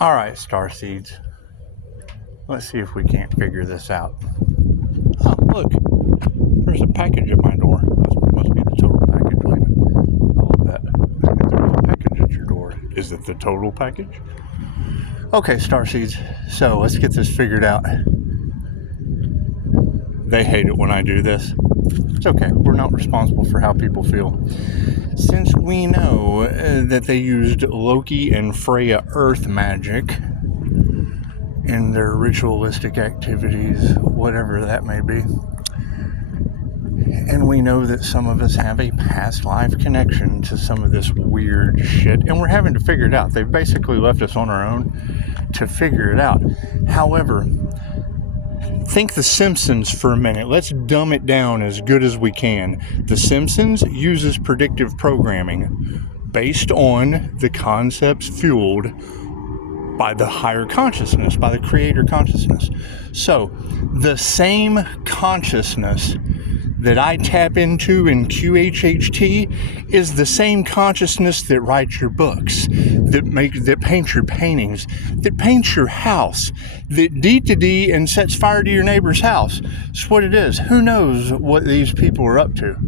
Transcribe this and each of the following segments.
All right, starseeds. Let's see if we can't figure this out. Oh, look. There's a package at my door. Must be the total package. Wait a minute. I love that. There's a package at your door. Is it the total package? Okay, starseeds. So let's get this figured out. They hate it when I do this. It's okay. We're not responsible for how people feel. Since we know that they used Loki and Freya earth magic in their ritualistic activities, whatever that may be, and we know that some of us have a past life connection to some of this weird shit, and we're having to figure it out. They've basically left us on our own to figure it out. However, think The Simpsons for a minute. Let's dumb it down as good as we can. The Simpsons uses predictive programming based on the concepts fueled by the higher consciousness, by the creator consciousness. So, the same consciousness that I tap into in QHHT is the same consciousness that writes your books, that paints your paintings, that paints your house, that D and sets fire to your neighbor's house. It's what it is. Who knows what these people are up to?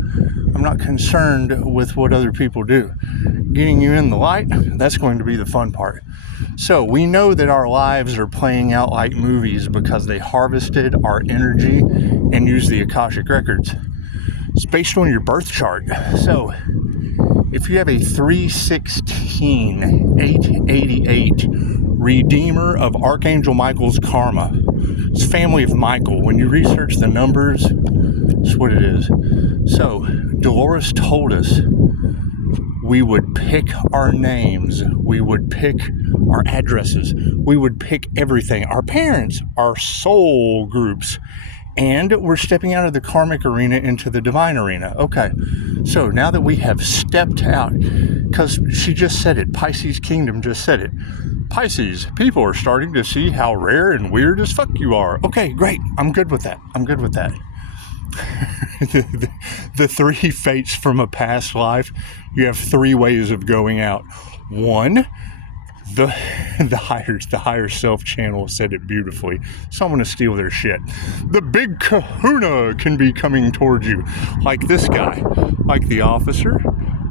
I'm not concerned with what other people do. Getting you in the light, that's going to be the fun part. So we know that our lives are playing out like movies because they harvested our energy and used the Akashic records. It's based on your birth chart. So if you have a 316-888 Redeemer of Archangel Michael's karma, it's family of Michael. When you research the numbers, it's what it is. So Dolores told us we would pick our names, we would pick our addresses, we would pick everything, our parents, our soul groups, and we're stepping out of the karmic arena into the divine arena. Okay, so now that we have stepped out, because she just said it, Pisces Kingdom just said it, Pisces, people are starting to see how rare and weird as fuck you are. Okay, great, I'm good with that. The three fates from a past life, you have three ways of going out. One, the higher self channel said it beautifully. So I'm going to steal their shit. The big kahuna can be coming towards you. Like this guy. Like the officer.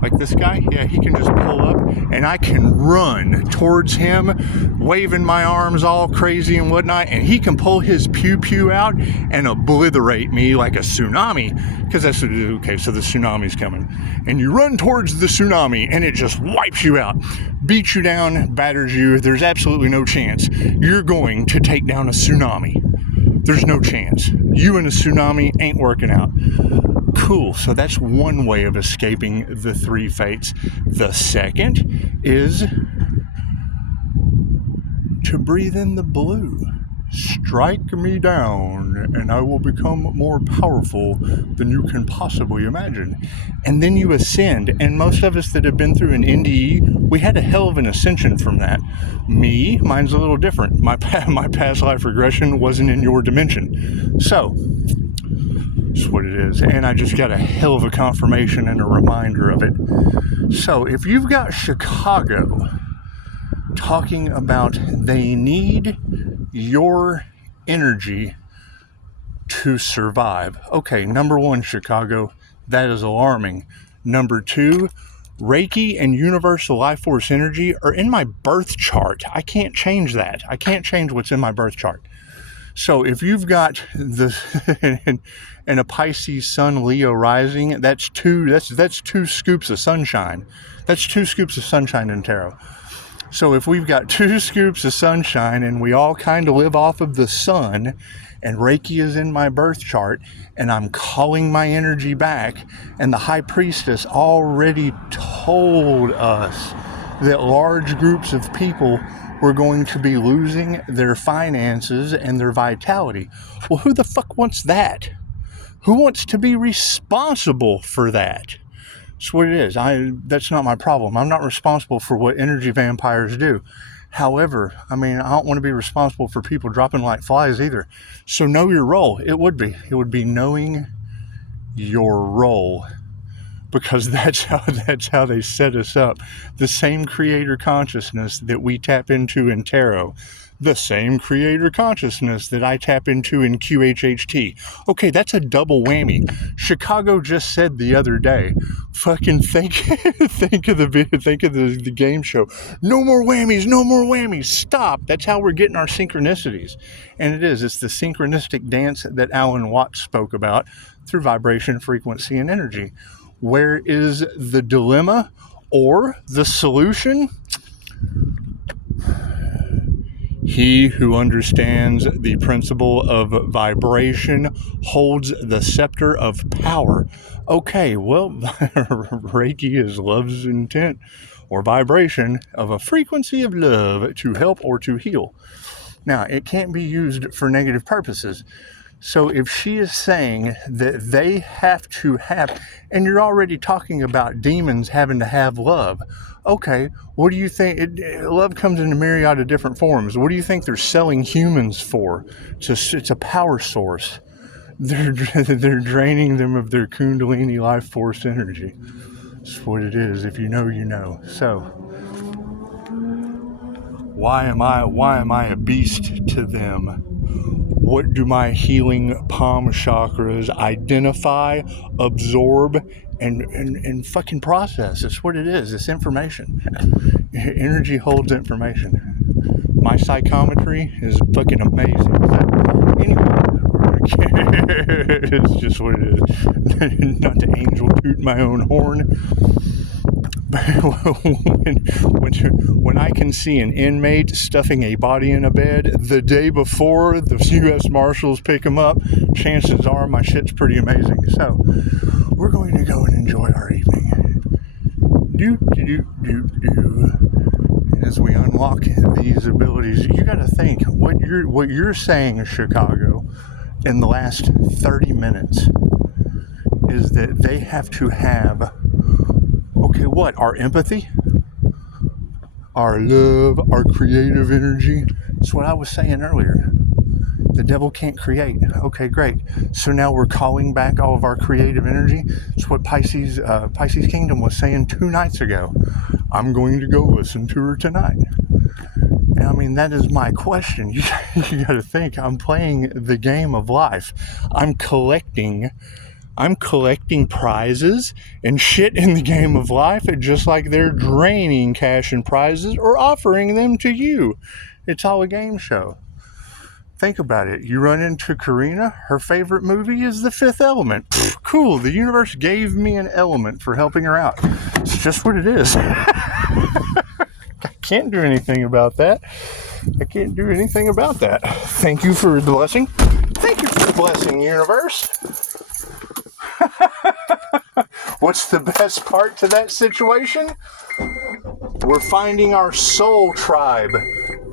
Like this guy. Yeah, he can just pull up and I can run towards him, waving my arms all crazy and whatnot, and he can pull his pew-pew out and obliterate me like a tsunami. Because that's okay, so the tsunami's coming. And you run towards the tsunami and it just wipes you out. Beats you down, batters you. There's absolutely no chance you're going to take down a tsunami. There's no chance. You and a tsunami ain't working out. Cool. So that's one way of escaping the three fates. The second is to breathe in the blue. Strike me down and I will become more powerful than you can possibly imagine. And then you ascend. And most of us that have been through an NDE, we had a hell of an ascension from that. Mine's a little different. My past life regression wasn't in your dimension. So, that's what it is. And I just got a hell of a confirmation and a reminder of it. So if you've got Chicago talking about they need your energy to survive. Okay, number one, Chicago, that is alarming. Number two, Reiki and universal life force energy are in my birth chart. I can't change that. I can't change what's in my birth chart. So if you've got the and a Pisces Sun Leo rising, that's two scoops of sunshine. That's 2 scoops of sunshine in tarot. So if we've got 2 scoops of sunshine and we all kind of live off of the sun, and Reiki is in my birth chart, and I'm calling my energy back, and the High Priestess already told us that large groups of people were going to be losing their finances and their vitality. Well, who the fuck wants that? Who wants to be responsible for that? That's what it is. That's not my problem. I'm not responsible for what energy vampires do. However, I don't want to be responsible for people dropping like flies either. So know your role. It would be knowing your role because that's how they set us up. The same creator consciousness that we tap into in tarot, the same creator consciousness that I tap into in QHHT. Okay, that's a double whammy. Chicago just said the other day, fucking think of the game show. No more whammies, no more whammies. Stop. That's how we're getting our synchronicities. And it's the synchronistic dance that Alan Watts spoke about through vibration, frequency, and energy. Where is the dilemma or the solution? He who understands the principle of vibration holds the scepter of power. Okay, well, Reiki is love's intent or vibration of a frequency of love to help or to heal. Now, it can't be used for negative purposes. So if she is saying that they have to have, and you're already talking about demons having to have love. Okay, what do you think? Love comes in a myriad of different forms. What do you think they're selling humans for? It's a power source. They're draining them of their Kundalini life force energy. That's what it is. If you know, you know. So, why am I a beast to them? What do my healing palm chakras identify, absorb, and fucking process? It's what it is. It's information. Energy holds information. My psychometry is fucking amazing. Anyway, it's just what it is. Not to angel toot my own horn. When I can see an inmate stuffing a body in a bed the day before the U.S. Marshals pick him up, chances are my shit's pretty amazing. So, we're going to go and enjoy our evening. As we unlock these abilities, you got to think what you're saying, Chicago, in the last 30 minutes is that they have to have. Okay, what? Our empathy? Our love? Our creative energy? That's what I was saying earlier. The devil can't create. Okay, great. So now we're calling back all of our creative energy. It's what Pisces Kingdom was saying 2 nights ago. I'm going to go listen to her tonight. And I mean, that is my question. You got to think, I'm playing the game of life. I'm collecting prizes and shit in the game of life, just like they're draining cash and prizes or offering them to you. It's all a game show. Think about it. You run into Karina, her favorite movie is The Fifth Element. Pfft, cool, the universe gave me an element for helping her out. It's just what it is. I can't do anything about that. Thank you for the blessing. Thank you for the blessing, universe. What's the best part to that situation? We're finding our soul tribe.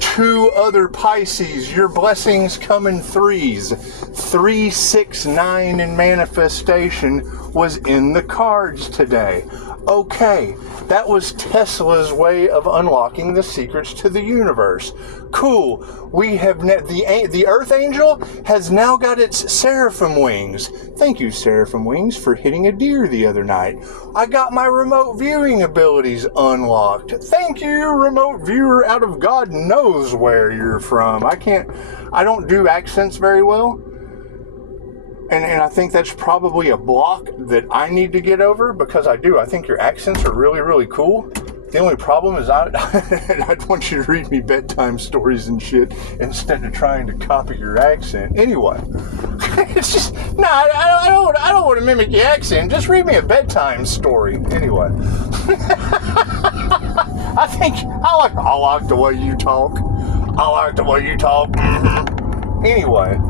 2 other Pisces. Your blessings come in 3s. 3, 6, 9 in manifestation was in the cards today. Okay, that was Tesla's way of unlocking the secrets to the universe. Cool. We have the Earth Angel has now got its seraphim wings. Thank you, seraphim wings, for hitting a deer the other night. I got my remote viewing abilities unlocked. Thank you, remote viewer out of God knows where you're from. I don't do accents very well. And I think that's probably a block that I need to get over, because I think your accents are really, really cool. The only problem is I'd want you to read me bedtime stories and shit instead of trying to copy your accent. Anyway, it's just, I don't want to mimic your accent. Just read me a bedtime story. Anyway, I like the way you talk. Mm-hmm. Anyway.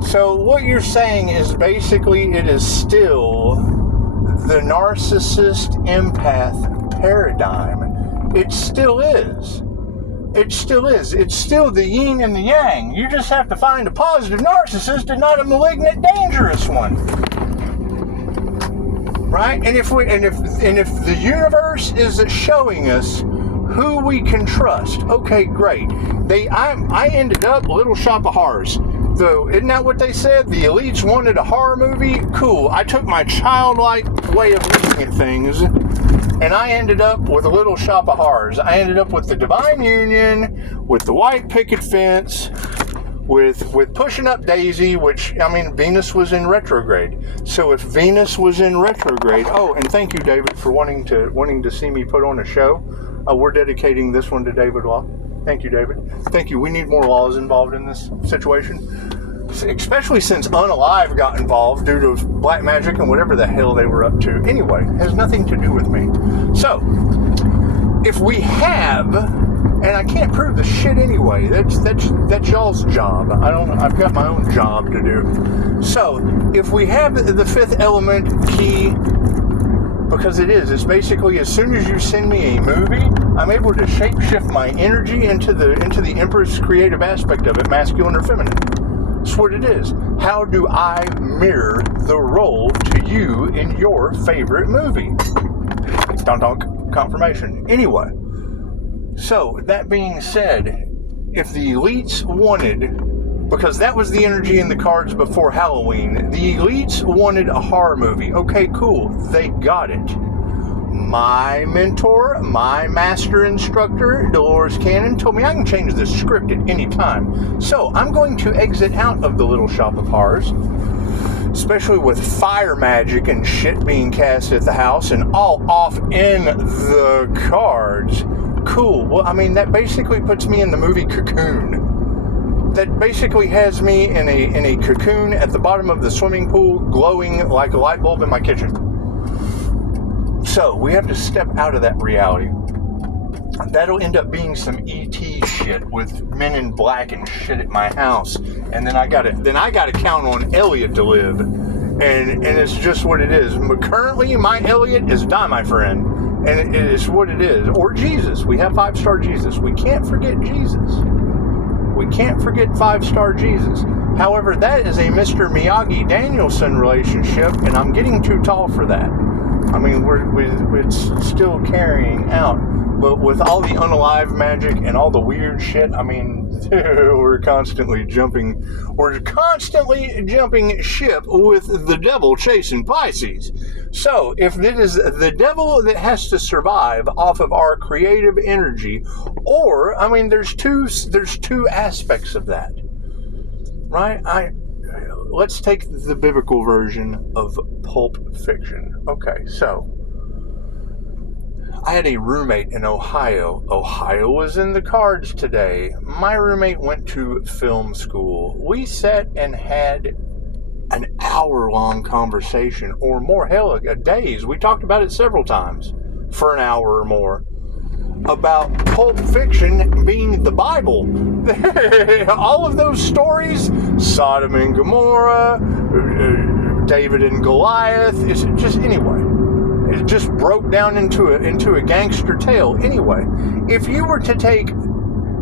So what you're saying is basically it is still the narcissist empath paradigm. It still is. It's still the yin and the yang. You just have to find a positive narcissist and not a malignant, dangerous one. Right? And if the universe is showing us who we can trust, okay, great. I ended up Little Shop of Horrors. isn't that what they said? The elites wanted a horror movie? Cool. I took my childlike way of looking at things, and I ended up with a little shop of horrors. I ended up with the Divine Union, with the white picket fence, with pushing up Daisy, which, I mean, Venus was in retrograde. So if Venus was in retrograde, oh, and thank you, David, for wanting to see me put on a show. We're dedicating this one to David Law. Thank you, David. Thank you. We need more laws involved in this situation, especially since Unalive got involved due to black magic and whatever the hell they were up to. Anyway, has nothing to do with me. So, if we have, and I can't prove the shit anyway. That's y'all's job. I've got my own job to do. So, if we have the fifth element key, because it's basically as soon as you send me a movie, I'm able to shapeshift my energy into the Empress creative aspect of it, masculine or feminine. That's what it is. How do I mirror the role to you in your favorite movie? Donk confirmation. Anyway, so that being said, if the elites wanted, because that was the energy in the cards before Halloween, the elites wanted a horror movie. Okay, cool. They got it. My mentor, my master instructor, Dolores Cannon, told me I can change the script at any time. So I'm going to exit out of the little shop of horrors, especially with fire magic and shit being cast at the house and all off in the cards. Cool. Well, I mean, that basically puts me in the movie Cocoon. That basically has me in a cocoon at the bottom of the swimming pool, glowing like a light bulb in my kitchen. So, we have to step out of that reality. That'll end up being some E.T. shit with men in black and shit at my house. And then I gotta count on Elliot to live. And it's just what it is. Currently, my Elliot is die, my friend. And it's what it is. Or Jesus. We have 5-star Jesus. We can't forget Jesus. We can't forget 5-star Jesus. However, that is a Mr. Miyagi Danielson relationship, and I'm getting too tall for that. I mean, it's still carrying out. But with all the unalive magic and all the weird shit, I mean, we're constantly jumping ship with the devil chasing Pisces. So, if it is the devil that has to survive off of our creative energy, or, I mean, there's two aspects of that, right? Let's take the biblical version of Pulp Fiction. Okay, so I had a roommate in Ohio. Ohio was in the cards today. My roommate went to film school. We sat and had an hour-long conversation, or more, hell, a days. We talked about it several times for an hour or more, about Pulp Fiction being the Bible. All of those stories, Sodom and Gomorrah, David and Goliath, it's just, anyway. It just broke down into a gangster tale. Anyway, if you were to take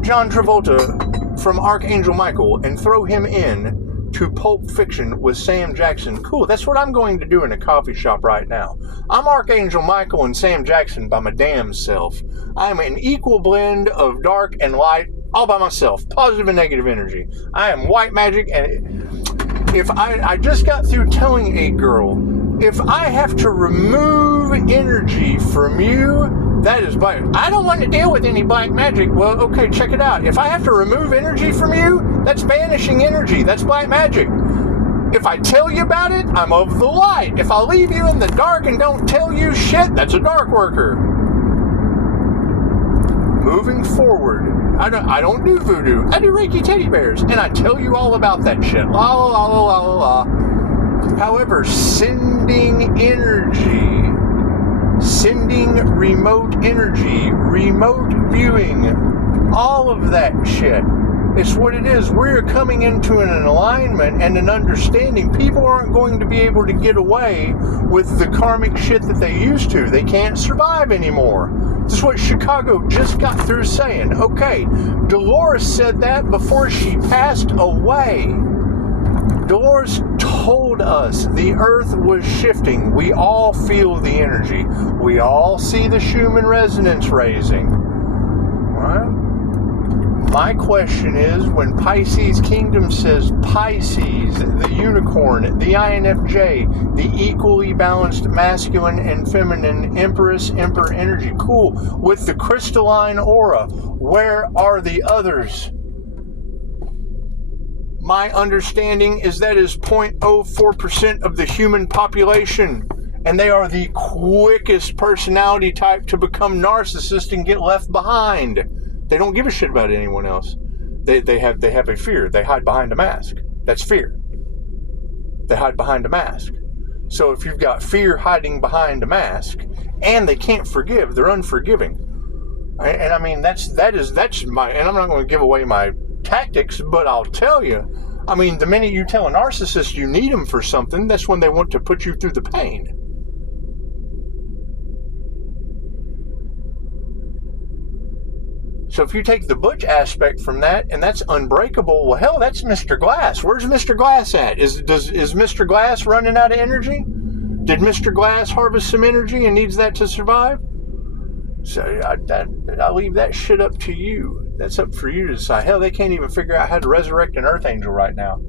John Travolta from Archangel Michael and throw him in to Pulp Fiction with Sam Jackson, cool, that's what I'm going to do in a coffee shop right now. I'm Archangel Michael and Sam Jackson by my damn self. I'm an equal blend of dark and light all by myself, positive and negative energy. I am white magic, and if I just got through telling a girl, if I have to remove energy from you, that is black. I don't want to deal with any black magic. Well, okay, check it out. If I have to remove energy from you, that's banishing energy. That's black magic. If I tell you about it, I'm of the light. If I leave you in the dark and don't tell you shit, that's a dark worker. Moving forward, I don't do voodoo. I do Reiki teddy bears, and I tell you all about that shit. La la la la la la. However, sending energy, sending remote energy, remote viewing, all of that shit, it's what it is. We're coming into an alignment and an understanding. People aren't going to be able to get away with the karmic shit that they used to. They can't survive anymore. This is what Chicago just got through saying. Okay, Dolores said that before she passed away. Dolores told us the earth was shifting. We all feel the energy. We all see the Schumann resonance raising. Right? My question is, when Pisces Kingdom says Pisces, the unicorn, the INFJ, the equally balanced masculine and feminine Empress, Emperor energy, cool, with the crystalline aura, where are the others? My understanding is that is 0.04% of the human population, and they are the quickest personality type to become narcissist and get left behind. They don't give a shit about anyone else. They have a fear. They hide behind a mask. That's fear. They hide behind a mask. So if you've got fear hiding behind a mask, and they can't forgive, they're unforgiving. And I mean, that's my, and I'm not going to give away my tactics, but I'll tell you, I mean, the minute you tell a narcissist you need them for something, that's when they want to put you through the pain. So if you take the butch aspect from that, and that's unbreakable, well, hell, that's Mr. Glass. Where's Mr. Glass at? Is Mr. Glass running out of energy? Did Mr. Glass harvest some energy and needs that to survive? So I leave that shit up to you. That's up for you to decide. Hell, they can't even figure out how to resurrect an Earth Angel right now.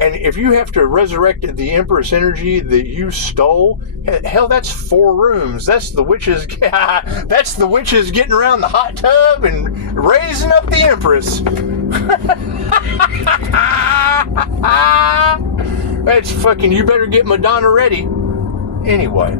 And if you have to resurrect the Empress energy that you stole, hell, that's 4 rooms. That's the witches. That's the witches getting around the hot tub and raising up the Empress. That's fucking. You better get Madonna ready. Anyway,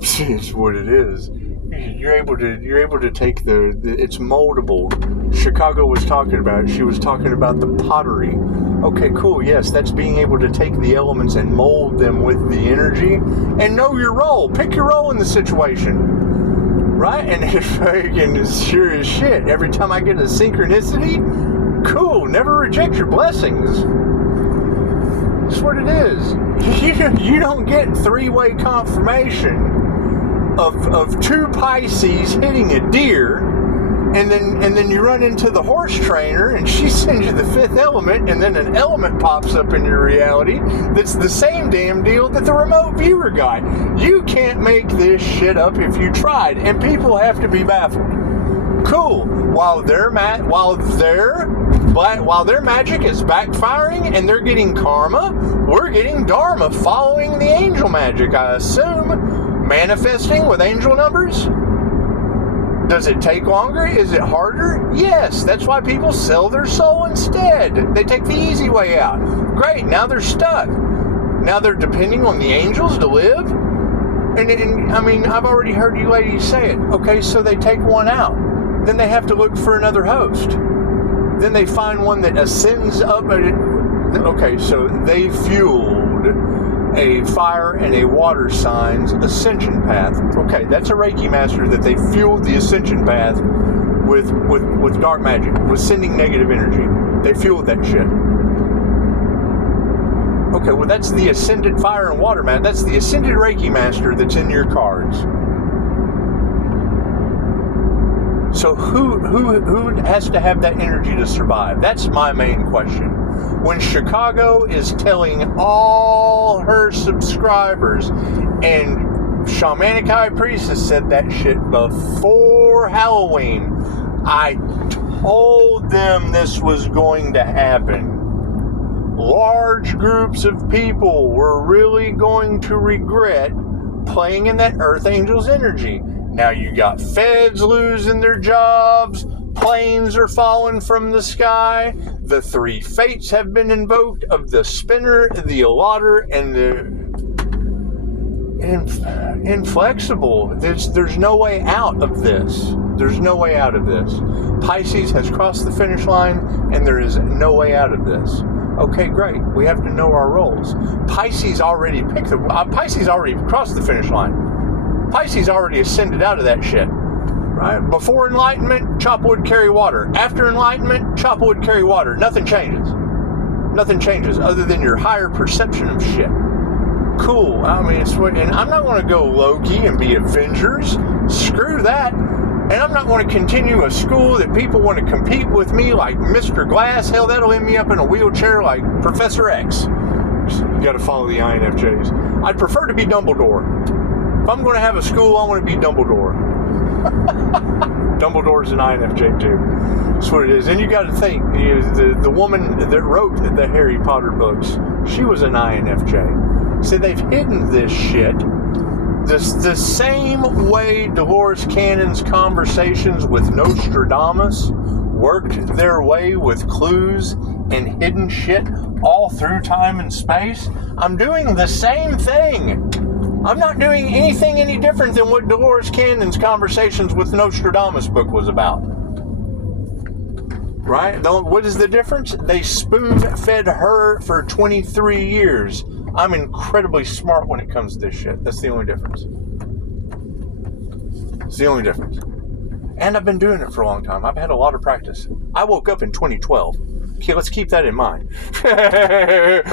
it's what it is. You're able to take it's moldable. Chicago was talking about it. She was talking about the pottery. Okay, cool. Yes, that's being able to take the elements and mold them with the energy and know your role. Pick your role in the situation, right? And if fucking sure as shit, every time I get a synchronicity, cool. Never reject your blessings. That's what it is. You don't get 3-way confirmation of 2 Pisces hitting a deer, and then you run into the horse trainer and she sends you the 5th element, and then an element pops up in your reality that's the same damn deal that the remote viewer got. You can't make this shit up if you tried, and people have to be baffled. Cool. While their magic is backfiring and they're getting karma, we're getting dharma following the angel magic, I assume. Manifesting with angel numbers? Does it take longer? Is it harder? Yes, that's why people sell their soul instead. They take the easy way out. Great, now they're stuck. Now they're depending on the angels to live? And I mean, I've already heard you ladies say it. Okay, so they take one out. Then they have to look for another host. Then they find one that ascends up. Okay, so they fueled a fire and a water sign's ascension path. Okay, that's a Reiki master that they fueled the ascension path with dark magic, with sending negative energy. They fueled that shit. Okay, well, that's the ascended fire and water man. That's the ascended Reiki master that's in your cards. So who has to have that energy to survive? That's my main question. When Chicago is telling all her subscribers, and Shamanic High Priestess said that shit before Halloween, I told them this was going to happen. Large groups of people were really going to regret playing in that Earth Angel's energy. Now you got feds losing their jobs, planes are falling from the sky, the 3 fates have been invoked of the spinner, the allotter, and the inflexible. There's no way out of this. There's no way out of this. Pisces has crossed the finish line, and there is no way out of this. Okay, great. We have to know our roles. Pisces already Pisces already crossed the finish line. Pisces already ascended out of that shit, right? Before enlightenment, chop wood, carry water. After enlightenment, chop wood, carry water. Nothing changes. Nothing changes other than your higher perception of shit. Cool. I mean, and I'm not going to go low-key and be Avengers. Screw that. And I'm not going to continue a school that people want to compete with me like Mr. Glass. Hell, that'll end me up in a wheelchair like Professor X. You got to follow the INFJs. I'd prefer to be Dumbledore. If I'm going to have a school, I want to be Dumbledore. Dumbledore's an INFJ too. That's what it is. And you got to think, the woman that wrote the Harry Potter books, she was an INFJ. So they've hidden this shit the same way Dolores Cannon's conversations with Nostradamus worked their way with clues and hidden shit all through time and space. I'm doing the same thing. I'm not doing anything any different than what Dolores Cannon's conversations with Nostradamus book was about. Right? What is the difference? They spoon-fed her for 23 years. I'm incredibly smart when it comes to this shit. That's the only difference. It's the only difference. And I've been doing it for a long time. I've had a lot of practice. I woke up in 2012. Okay, let's keep that in mind.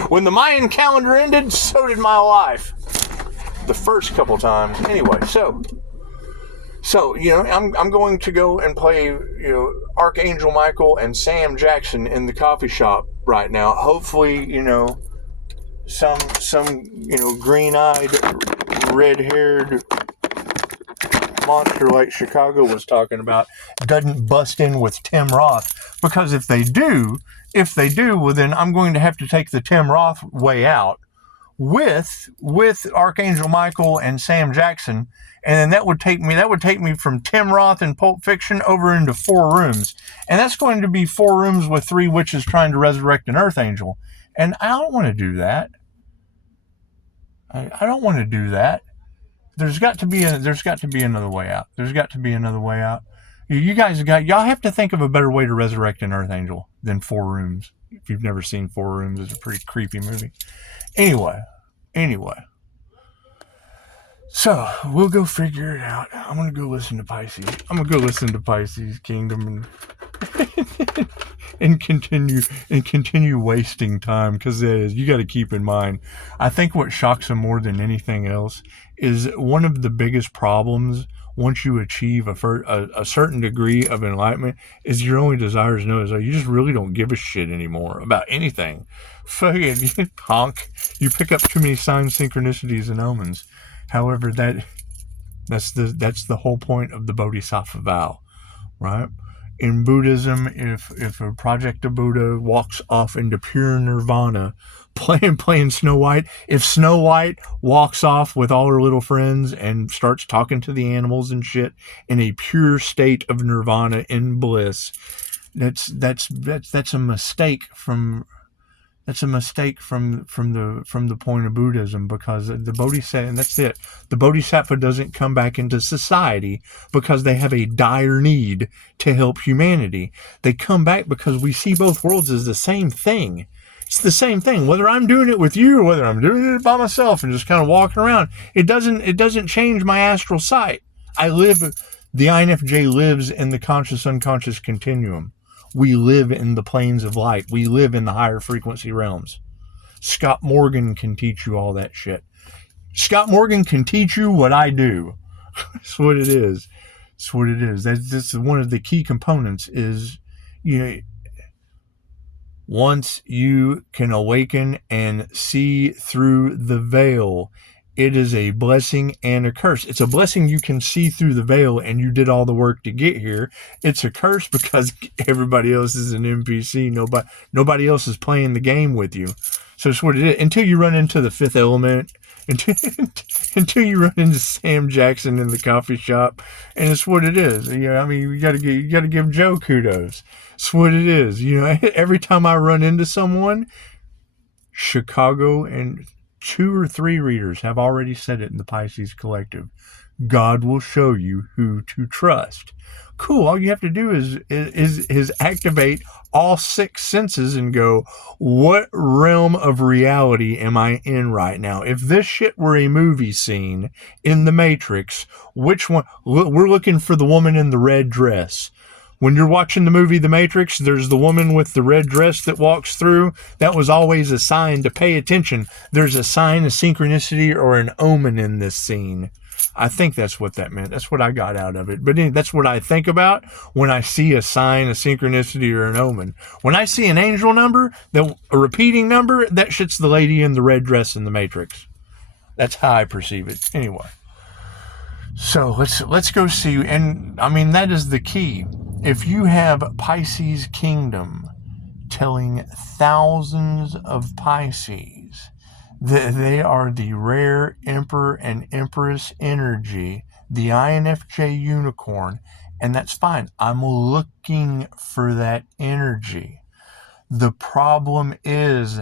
When the Mayan calendar ended, so did my life. The first couple times. Anyway, so I'm going to go and play, Archangel Michael and Sam Jackson in the coffee shop right now. Hopefully, some green-eyed, red-haired monster like Chicago was talking about doesn't bust in with Tim Roth. Because if they do, well then I'm going to have to take the Tim Roth way out with Archangel Michael and Sam Jackson, and then that would take me from Tim Roth and Pulp Fiction over into 4 Rooms, and that's going to be 4 rooms with 3 witches trying to resurrect an Earth Angel, and I don't want to do that. I don't want to do that. There's got to be another way out. There's got to be another way out. Y'all have to think of a better way to resurrect an Earth Angel than 4 Rooms. If you've never seen 4 Rooms, it's a pretty creepy movie. Anyway. So, we'll go figure it out. I'm going to go listen to Pisces. I'm going to go listen to Pisces Kingdom and continue wasting time, because you got to keep in mind, I think what shocks them more than anything else is one of the biggest problems once you achieve a certain degree of enlightenment is your only desire to know is you just really don't give a shit anymore about anything. Fucking honk. You pick up too many signs, synchronicities, and omens. However, that's the whole point of the Bodhisattva vow, right? In Buddhism, if a project of Buddha walks off into pure nirvana, playing Snow White, if Snow White walks off with all her little friends and starts talking to the animals and shit in a pure state of nirvana in bliss, that's a mistake from the point of Buddhism, because the Bodhisattva, and that's it. The Bodhisattva doesn't come back into society because they have a dire need to help humanity. They come back because we see both worlds as the same thing. It's the same thing, whether I'm doing it with you or whether I'm doing it by myself and just kind of walking around. It doesn't change my astral sight. The INFJ lives in the conscious-unconscious continuum. We live in the planes of light. We live in the higher frequency realms. Scott Morgan can teach you all that shit. Scott Morgan can teach you what I do. That's what it is. That's what it is. That's one of the key components is, once you can awaken and see through the veil, it is a blessing and a curse. It's a blessing you can see through the veil and you did all the work to get here. It's a curse because everybody else is an NPC. Nobody else is playing the game with you. So it's what it is. Until you run into the Fifth Element, until you run into Sam Jackson in the coffee shop, and it's what it is. You got to give Joe kudos. It's what it is. Every time I run into someone, Chicago and 2 or 3 readers have already said it in the Pisces Collective. God will show you who to trust. Cool. All you have to do is activate all 6 senses and go, what realm of reality am I in right now? If this shit were a movie scene in the Matrix, which one? We're looking for the woman in the red dress. When you're watching the movie The Matrix, there's the woman with the red dress that walks through. That was always a sign to pay attention. There's a sign, a synchronicity, or an omen in this scene. I think that's what that meant. That's what I got out of it. But that's what I think about when I see a sign, a synchronicity, or an omen. When I see an angel number, a repeating number, that shit's the lady in the red dress in The Matrix. That's how I perceive it. Anyway. So let's go see. And I mean, that is the key. If you have Pisces kingdom telling thousands of Pisces that they are the rare Emperor and Empress energy, the INFJ unicorn, and that's fine. I'm looking for that energy. The problem is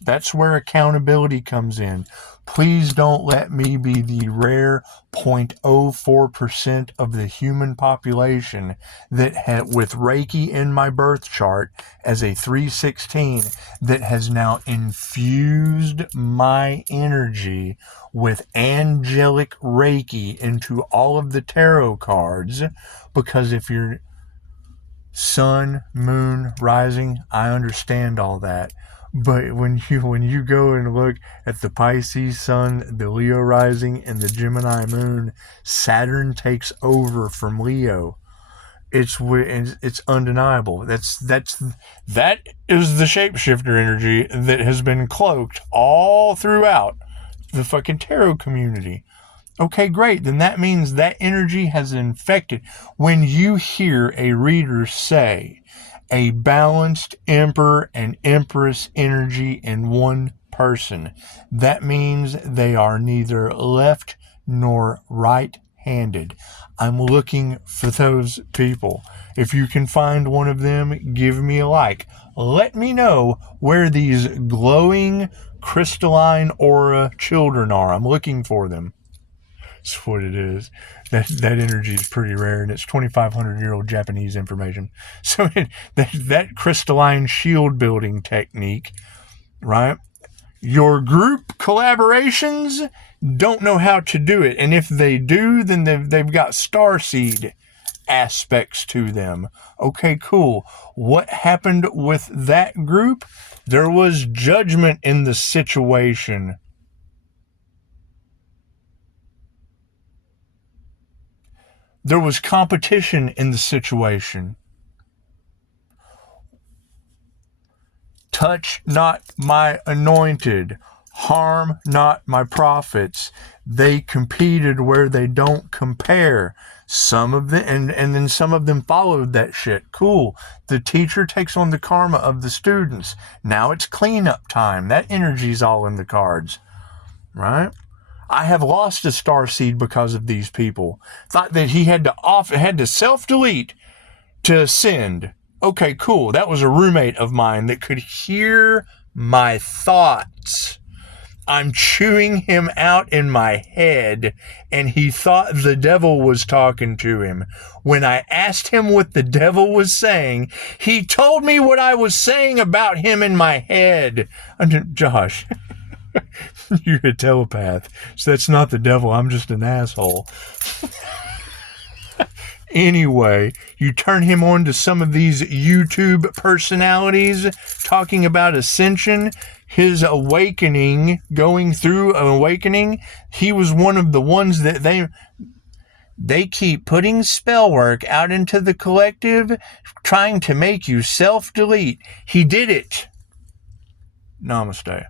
that's where accountability comes in. Please don't let me be the rare 0.04% of the human population that with Reiki in my birth chart as a 316 that has now infused my energy with angelic Reiki into all of the tarot cards. Because if you're sun, moon, rising, I understand all that. But when you go and look at the Pisces sun, the Leo rising, and the Gemini moon, Saturn takes over from Leo. It's undeniable. That is the shapeshifter energy that has been cloaked all throughout the fucking tarot community. Okay, great. Then that means that energy has infected. When you hear a reader say a balanced Emperor and Empress energy in one person, that means they are neither left nor right-handed. I'm looking for those people. If you can find one of them, give me a like. Let me know where these glowing crystalline aura children are. I'm looking for them. That's what it is. That energy is pretty rare, and it's 2,500-year-old Japanese information. So that crystalline shield building technique, right? Your group collaborations don't know how to do it, and if they do, then they've got starseed aspects to them. Okay, cool. What happened with that group? There was judgment in the situation. There was competition in the situation. Touch not my anointed, harm not my prophets. They competed where they don't compare. Some of them, and then some of them followed that shit. Cool. The teacher takes on the karma of the students. Now it's cleanup time. That energy's all in the cards, right? I have lost a starseed because of these people. Thought that he had to self-delete to ascend. Okay, cool. That was a roommate of mine that could hear my thoughts. I'm chewing him out in my head, and he thought the devil was talking to him. When I asked him what the devil was saying, he told me what I was saying about him in my head. Josh, you're a telepath, so that's not the devil. I'm just an asshole. Anyway, you turn him on to some of these YouTube personalities talking about ascension, his awakening, going through an awakening. He was one of the ones that they keep putting spell work out into the collective, trying to make you self-delete. He did it. Namaste.